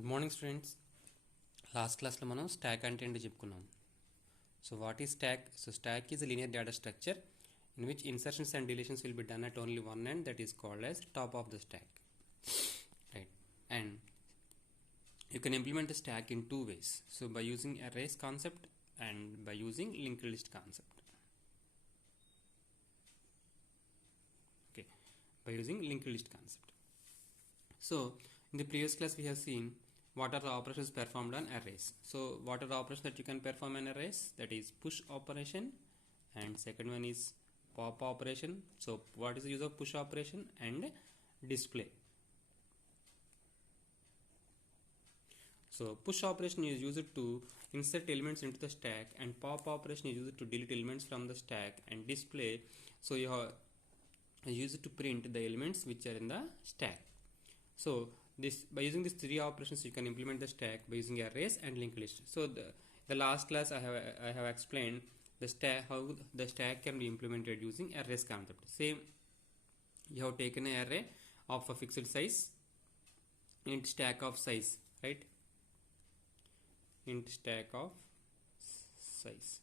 Good morning, students. Last class lo manam stack ante enti cheppukunnam. So what is stack? So stack is a linear data structure in which insertions and deletions will be done at only one end, that is called as top of the stack, right? And you can implement the stack in two ways. So by using arrays concept and by using linked list concept. Okay, by using linked list concept. So in the previous class we have seen what are the operations performed on arrays. So what are the operations that you can perform on arrays? That is push operation, and second one is pop operation. So what is the use of push operation? And display. So push operation is used to insert elements into the stack, and pop operation is used to delete elements from the stack, and display, so you have used to print the elements which are in the stack. So this, by using these three operations, you can implement the stack by using arrays and linked list. So the last class I have explained the stack, how the stack can be implemented using arrays concept. Same, you have taken an array of a fixed size, int stack of size, right? Int stack of size,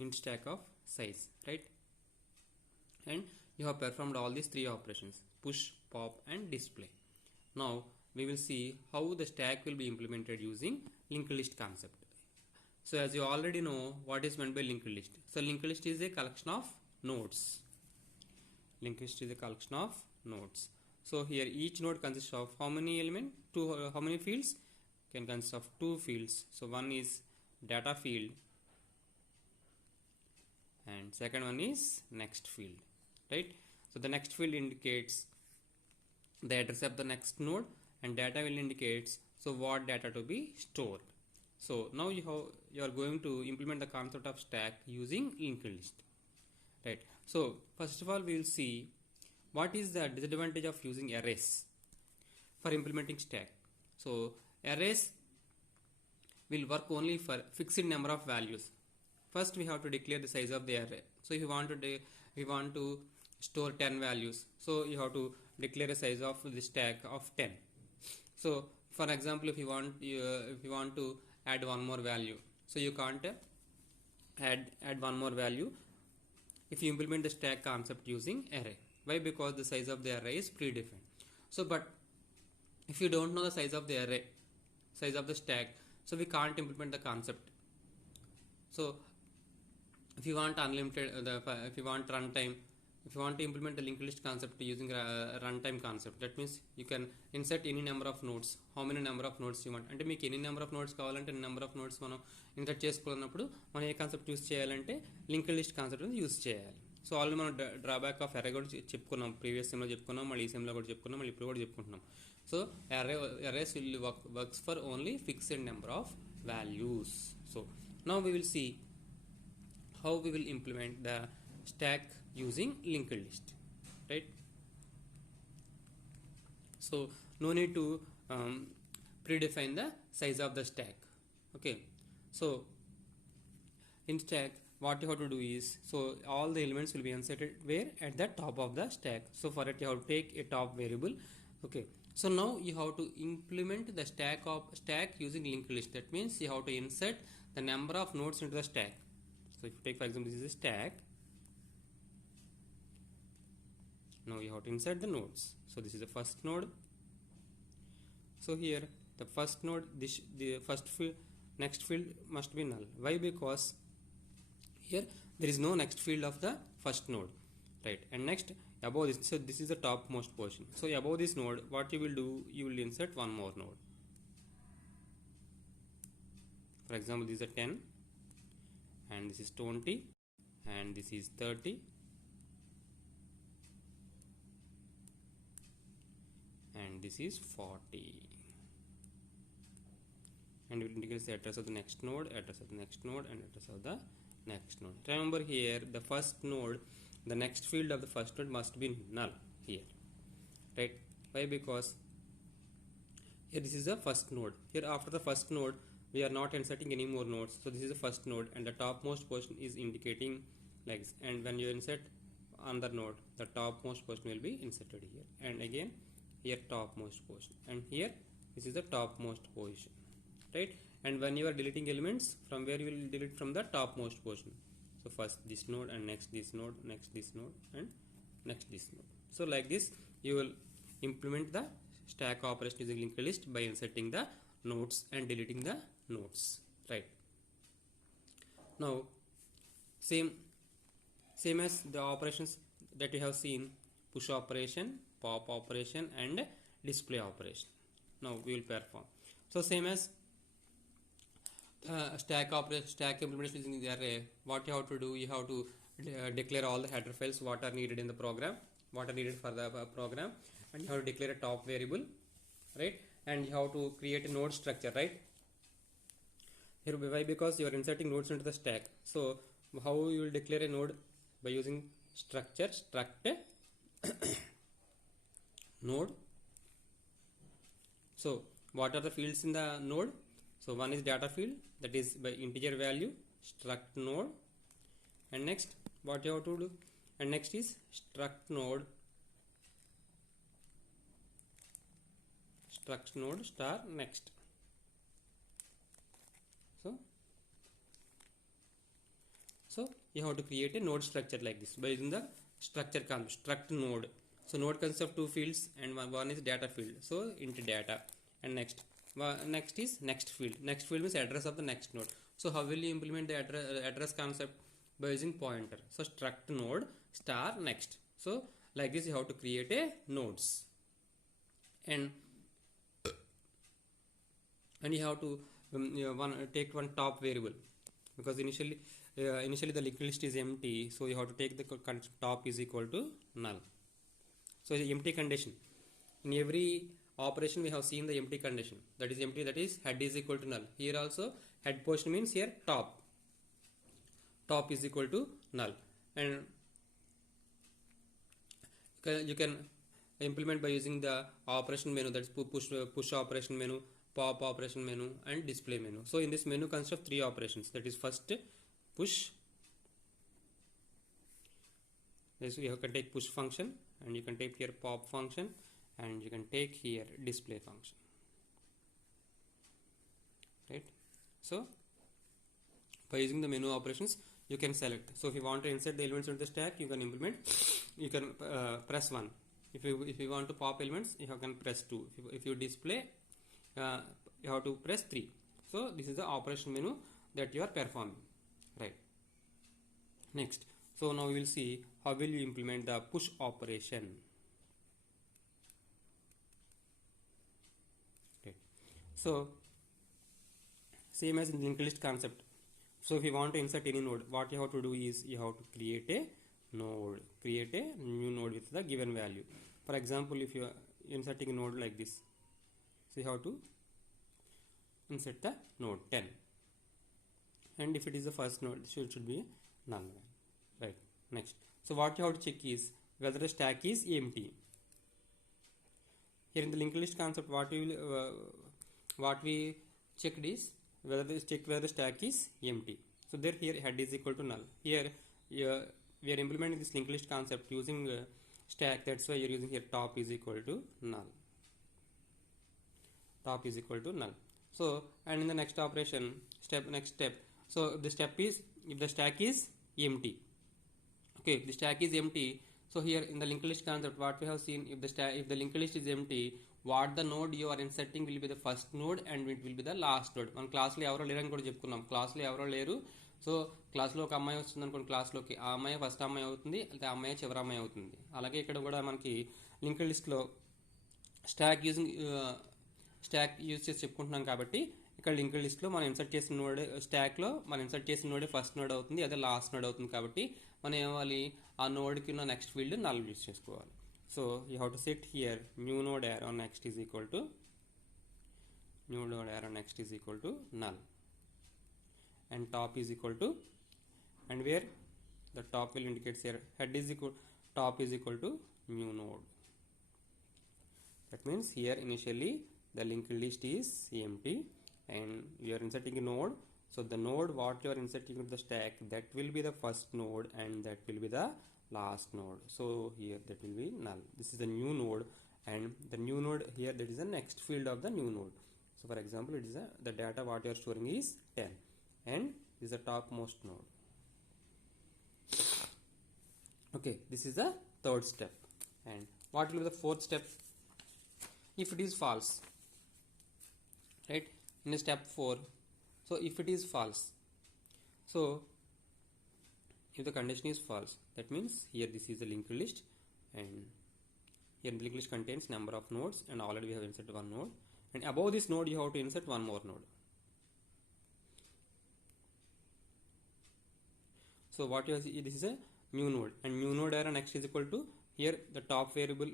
int stack of size, right? And you have performed all these three operations: push, pop, and display. Now we will see how the stack will be implemented using linked list concept. So as you already know, what is meant by linked list? So linked list is a collection of nodes. Linked list is a collection of nodes. So here each node consists of how many elements? How many fields? Can consist of two fields. So one is data field, and second one is next field, right? So the next field indicates the address of the next node, and data will indicates so what data to be stored. So now you are going to implement the concept of stack using linked list, right? So first of all, we will see what is the disadvantage of using arrays for implementing stack. So arrays will work only for fixed number of values. First we have to declare the size of the array. So if you want to store 10 values, so you have to declare a size of the stack of 10. So for example, if you want to add one more value, so you can't add one more value if you implement the stack concept using array. Why? Because the size of the array is predefined. So but if you don't know the size of the array, size of the stack, so we can't implement the concept. So if you want unlimited, if you want runtime, if you want to implement the linked list concept using runtime concept, that means you can insert any number of nodes. How many number of nodes you want? అంటే మీకు ఎన్ని number of notes కావాలంటే ఎన్ని number of notes మనం insert చేసుకోవాలన్నప్పుడు మనం ఏ concept use చేయాలంటే linked list concept use చేయాలి. So already మనం డ్రాబ్యాక్ ఆఫ్ అరే కూడా చెప్పుకున్నాం, ప్రీవియస్ సెమ్లో చెప్పుకున్నాం, మళ్ళీ ఈ సెమ్లో కూడా చెప్పుకున్నాం, మళ్ళీ ఇప్పుడు కూడా చెప్పుకుంటున్నాం. So arrays will works for only fixed number of values. So now we will see how we will implement the stack using linked list, right? So no need to predefine the size of the stack. Okay, so in stack what you have to do is, so all the elements will be inserted where? At the top of the stack. So for it you have to take a top variable. Okay, so now you have to implement the stack using linked list. That means you have to insert the number of nodes into the stack. So if you take, for example, this is a stack. Now you have to insert the nodes. So this is the first node. So here the first node, the first field, next field must be null. Why? Because here there is no next field of the first node, right? And next above this, so this is the topmost portion. So above this node, what you will do, you will insert one more node. For example, this is a 10, and this is 20, and this is 30, and this is 40, and it will indicate the address of the next node, address of the next node, and address of the next node. Remember here the first node, the next field of the first node must be null here, right? Why? Because here this is the first node. Here after the first node we are not inserting any more nodes. So this is the first node, and the topmost portion is indicating like this. And when you insert another node, the topmost portion will be inserted here. And again here topmost position, and here this is the topmost position, right? And when you are deleting elements, from where you will delete? From the topmost position. So first this node, and next this node, next this node, and next this node. So like this you will implement the stack operation using linked list by inserting the nodes and deleting the nodes, right? Now same as the operations that you have seen: push operation, pop operation, and display operation. Now we will perform. So same as stack operation, stack implementation using the array. What you have to do? You have to declare all the header files what are needed in the program, what are needed for the program, and you have to declare a top variable, right? And you have to create a node structure, right? Here, why? Because you are inserting nodes into the stack. So how you will declare a node? By using structure struct node. So what are the fields in the node? So one is data field, that is by integer value, struct node, and next what you have to do? And next is struct node star next. So you have to create a node structure like this by using the structure concept struct node. So node consists of two fields, and one is data field. So into data, and next is next field. Next field means address of the next node. So how will you implement the address concept? By using pointer. So struct node star next. So like this you have to create a nodes, and you have to take one top variable, because initially the linked list is empty, so you have to take the top is equal to null. So the empty condition in every operation we have seen the empty condition, that is empty, that is head is equal to null. Here also head position means here top is equal to null, and you can implement by using the operation menu, that is push operation menu, pop operation menu, and display menu. So in this menu consists of three operations, that is first push. Yes, you can take push function, and you can take here pop function, and you can take here display function, right? So by using the menu operations you can select. So if you want to insert the elements into the stack, you can implement, you can press 1. If you want to pop elements, you can press 2. If you display, you have to press 3. So this is the operation menu that you are performing, right? Next, so now we will see how will you implement the push operation. Okay. So same as in linked list concept. So if you want to insert any node, what you have to do is you have to create a node, create a new node with the given value. For example, if you are inserting a node like this, so you have to insert the node 10, and if it is the first node, it should be null, right? Next, so what you have to check is whether the stack is empty. Here in the linked list concept, what we checked is whether the stack is empty. So there here head is equal to null. Here we are implementing this linked list concept using stack. That's why you're using here top is equal to null. Top is equal to null. So and in the next operation next step. So the step is if the stack is empty. Okay, if the stack is empty. So here in the linked list concept, what we have seen, if the linked list is empty, what the node you are inserting will be the first node and it will be the last node. మన క్లాస్లో ఎవరో లేరని కూడా చెప్పుకున్నాం. క్లాస్లో ఎవరో లేరు, so క్లాస్లో ఒక అమ్మాయి వస్తుంది అనుకోండి, క్లాస్లోకి ఆ అమ్మాయి ఫస్ట్ అమ్మాయి అవుతుంది, లేదా ఆ అమ్మాయి చివరి అమ్మాయి అవుతుంది. అలాగే ఇక్కడ కూడా మనకి లింక్డ్ లిస్ట్లో స్టాక్ యూజ్ చేసి చెప్పుకుంటున్నాం కాబట్టి ఇక్కడ లింక్డ్ లిస్ట్లో మనం ఇన్సర్ట్ చేసిన నోడ్, స్టాక్లో మనం ఇన్సర్ట్ చేసిన నోడే ఫస్ట్ నోడ్ అవుతుంది, అదే లాస్ట్ నోడ్ అవుతుంది. కాబట్టి మనం ఏమవ్వాలి, ఆ నోడ్కి ఉన్న నెక్స్ట్ ఫీల్డ్ నల్ యూజ్ చేసుకోవాలి. So you have to set here new node arrow next is equal to null, and top is equal to, and where the top will indicate here head is equal, top is equal to new node. That means here initially the linked list is empty and we are inserting a node. So the node what you are inserting into the stack, that will be the first node and that will be the last node. So here that will be null. This is the new node and the new node here, that is the next field of the new node. So for example, it is the data what you are storing is 10 and this is the topmost node. Okay, this is the third step. And what will be the fourth step? If it is false, right, in step 4, so if it is false, so if the condition is false, that means here this is the linked list, and here the linked list contains number of nodes, and already we have inserted one node, and above this node you have to insert one more node. So what you see, this is a new node, and new node arrow next is equal to, here the top variable,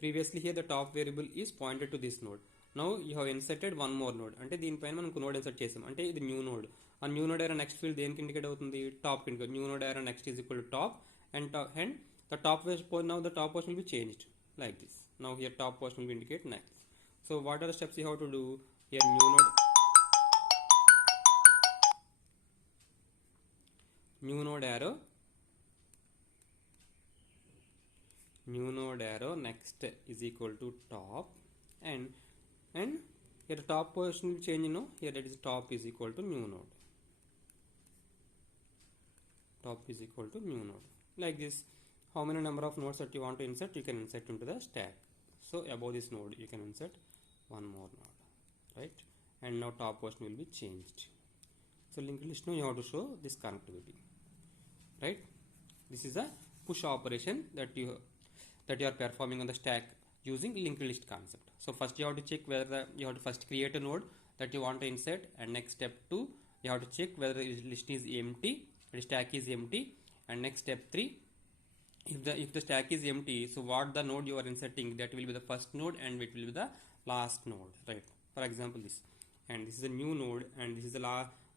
previously here the top variable is pointed to this node. Now you have inserted one more node, అంటే దీనిపైన మనకు node insert చేసాం, అంటే ఇది new node. ఆ new node arrow next field దేనికి indicate అవుతుంది? Top కి indicate. New node arrow next is equal to top, and the top now the top portion will be changed like this. Now here top portion will be indicate next. So what are the steps you have to do? Here new node arrow next is equal to top, and here the top portion will change, here that is top is equal to new node. Top is equal to new node. Like this, how many number of nodes that you want to insert, you can insert into the stack. So above this node you can insert one more node, right? And now top portion will be changed. So linked list, now you have to show this connectivity, right? This is a push operation that you are performing on the stack using linked list concept. So first you have to check whether you have to first create a node that you want to insert, and next step 2 you have to check whether the list is empty, the stack is empty, and next step 3, if the stack is empty, so what the node you are inserting, that will be the first node and it will be the last node, right? For example, this, and this is a new node, and this is the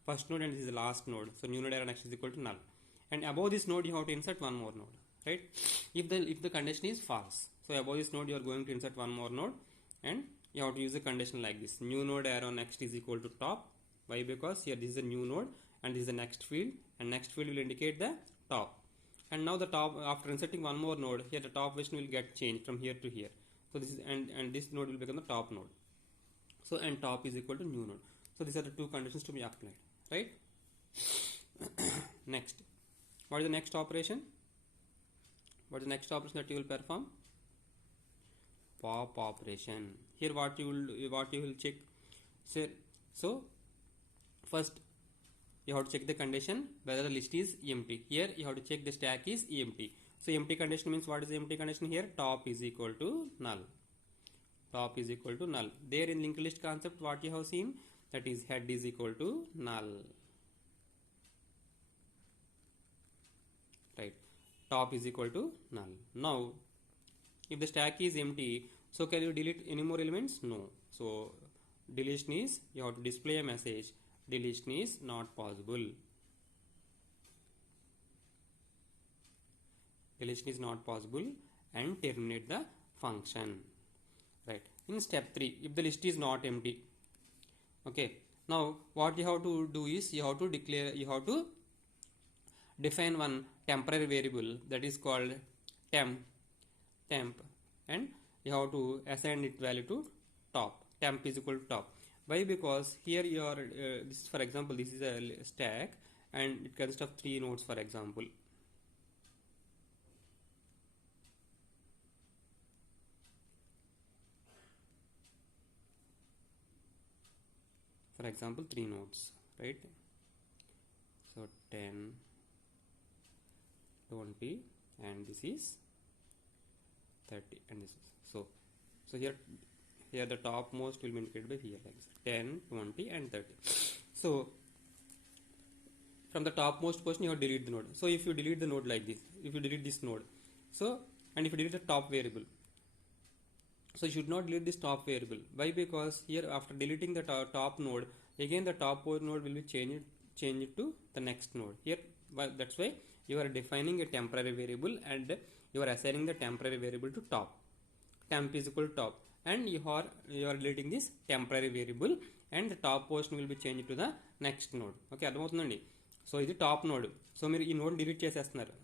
first node, and this is the last node. So new node arrow next is equal to null, and above this node you have to insert one more node, right? If the condition is false, so above this node you are going to insert one more node, and you have to use a condition like this: new node arrow next is equal to top. Why? Because here this is a new node and this is the next field, and next field will indicate the top. And now the top, after inserting one more node, here the top position will get changed from here to here. So this is, and this node will become the top node. So and top is equal to new node. So these are the two conditions to be applied, right? Next, what is the next operation? What is the next operation that you will perform? Pop operation. Here what you will check. So first you have to check the condition whether the list is empty. Here you have to check the stack is empty. So empty condition means, what is the empty condition here? Top is equal to null. Top is equal to null. There in linked list concept, what you have seen, that is head is equal to null, right? Top is equal to null. Now if the stack is empty, so can you delete any more elements? No. So deletion is, you have to display a message: deletion is not possible. Deletion is not possible, and terminate the function, right? In step 3, if the list is not empty, okay, now what you have to do is, you have to define one temporary variable that is called temp, and you have to assign its value to top. Temp is equal to top. Why? Because here you are this, for example, this is a stack and it consists of 3 nodes, for example. For example, 3 nodes, right? So 10, 20, and this is 30, and this is so here the topmost will be indicated by here, like this: 10, 20, and 30. So from the topmost position you have to delete the node. So if you delete the node like this, if you delete this node, so, and if you delete the top variable, so you should not delete this top variable. Why? Because here after deleting the top node, again the top node will be changed to the next node. Here, that's why you are defining a temporary variable and you are assigning the temporary variable to top. Temp is equal to top, and you are deleting this temporary variable, and the top portion will be changed to the next node. Okay, అర్థమవుతుందండి. So ఇది top node. So మీరు ఈ node delete చేసేస్తున్నారు.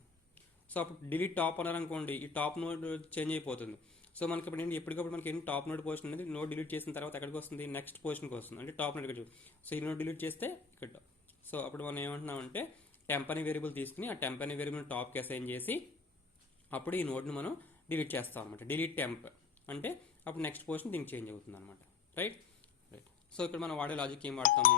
So అప్పుడు delete top అన్నారు అనుకోండి, ఈ top node change అయిపోతుంది. సో మనకి ఇప్పుడు ఏంటి ఎప్పటికప్పుడు మనకి ఏంటి టాప్ నోడ్ పొజిషన్ అనేది నోడ్ డిలీట్ చేసిన తర్వాత ఎక్కడికి వస్తుంది నెక్స్ట్ పొజిషన్కి వస్తుంది అంటే టాప్ నోడ్ ఇక్కడ. సో ఈ నోడ్ డిలీట్ చేస్తే ఇక్కడ. సో అప్పుడు మనం ఏమంటున్నామంటే టెంప్ అనే వేరియబుల్ తీసుకుని ఆ టెంప్ అనే వేరియబుల్ టాప్కి అసైన్ చేసి అప్పుడు ఈ నోడ్ని మనం డిలీట్ చేస్తాం అనమాట. డిలీట్ టెంప్ అంటే అప్పుడు నెక్స్ట్ పొజిషన్ దీనికి చేంజ్ అవుతుంది అనమాట. రైట్. సో ఇక్కడ మనం వాడే లాజిక్ ఏం వాడతాము,